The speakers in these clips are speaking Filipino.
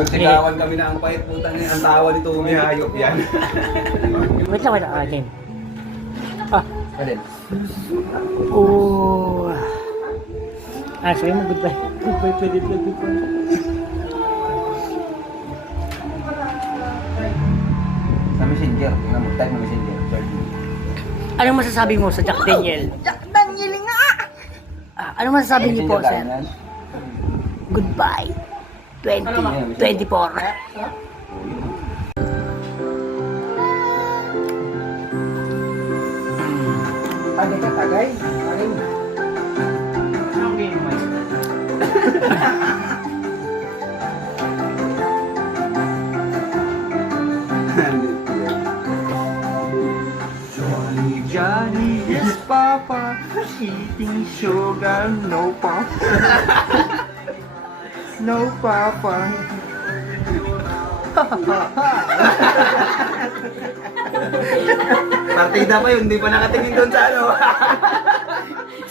Nagsigawan kami na ang pait, putang ina, ang tawa ni Tommy, hayop yan. Wait lang, game. Ah. Alin? Oh. Ah, sabi mo goodbye. Goodbye, pwede. Sa messenger, tingnan mo, type mo messenger. Anong masasabi mo sa Jack Daniel? Jack Daniel nga! Anong masasabi niyo po, sir? Messenger Goodbye. 2024. Tagay ka, tagay. Tagay mo. Anong game mo? Johnny, yes, Papa. Eating sugar, no, Papa. No, Papa. Partida pa yun, hindi pa nakatingin doon sa ano.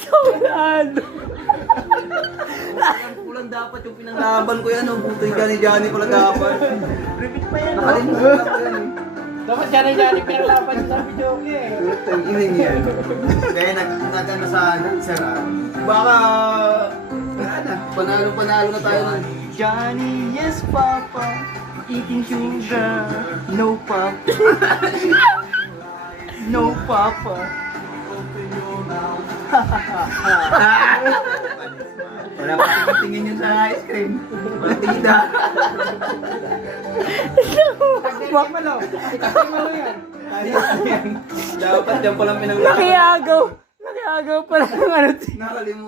Sobrado. Kulang dapat yung pinanglaban ko yan, oh. Butoy ka ni Johnny pala dapat. Repeat pa yan, Nakalimutan ko yan, eh. Dapat Johnny pinaglaban sa video eh. Ang ining yan. Kaya nagkana sa sir, baka panalo na tayo nun. Johnny, yes, Papa. Eating sugar, no, Papa. No, Papa. Wala pa tingin yun sa ice cream. Partida. Ayos yan. Dapat dyan palang pinanglaban. Nakiagaw pala ng ano. Nakalimutan.